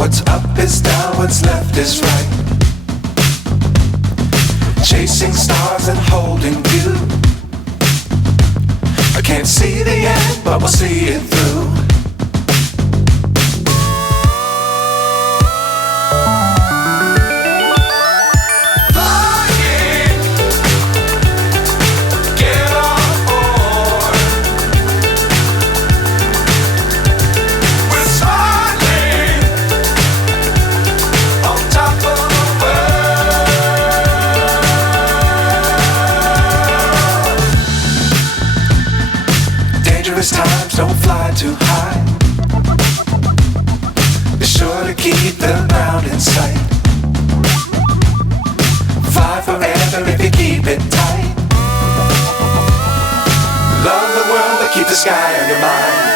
What's up is down, what's left is right. Chasing stars and holding you. I can't see the end, but we'll see it through. Times don't fly too high. Be sure to keep the ground in sight. Fly forever if you keep it tight. Love the world but keep the sky on your mind.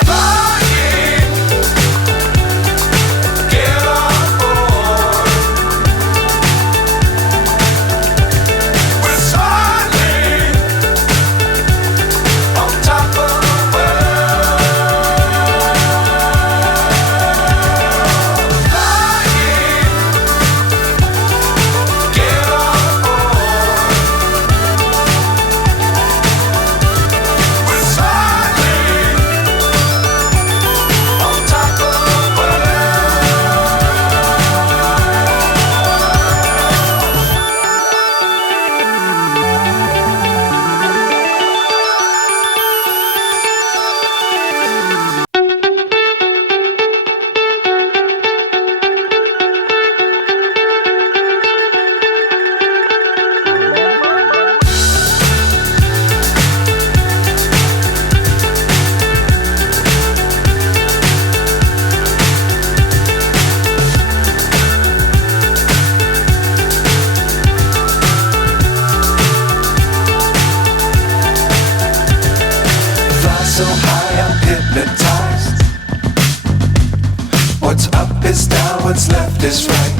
So high I'm hypnotized. What's up is down, what's left is right.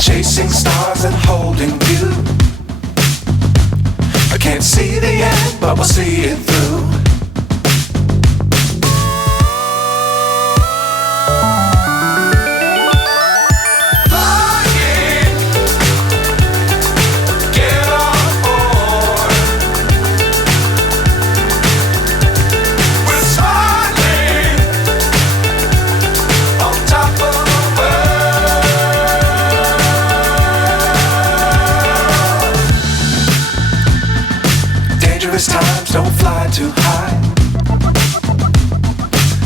Chasing stars and holding you. I can't see the end, but we'll see it through. Times don't fly too high.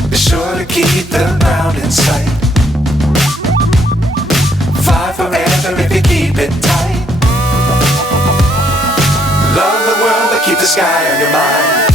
Be sure to keep the ground in sight. Fly forever if you keep it tight. Love the world but keep the sky on your mind.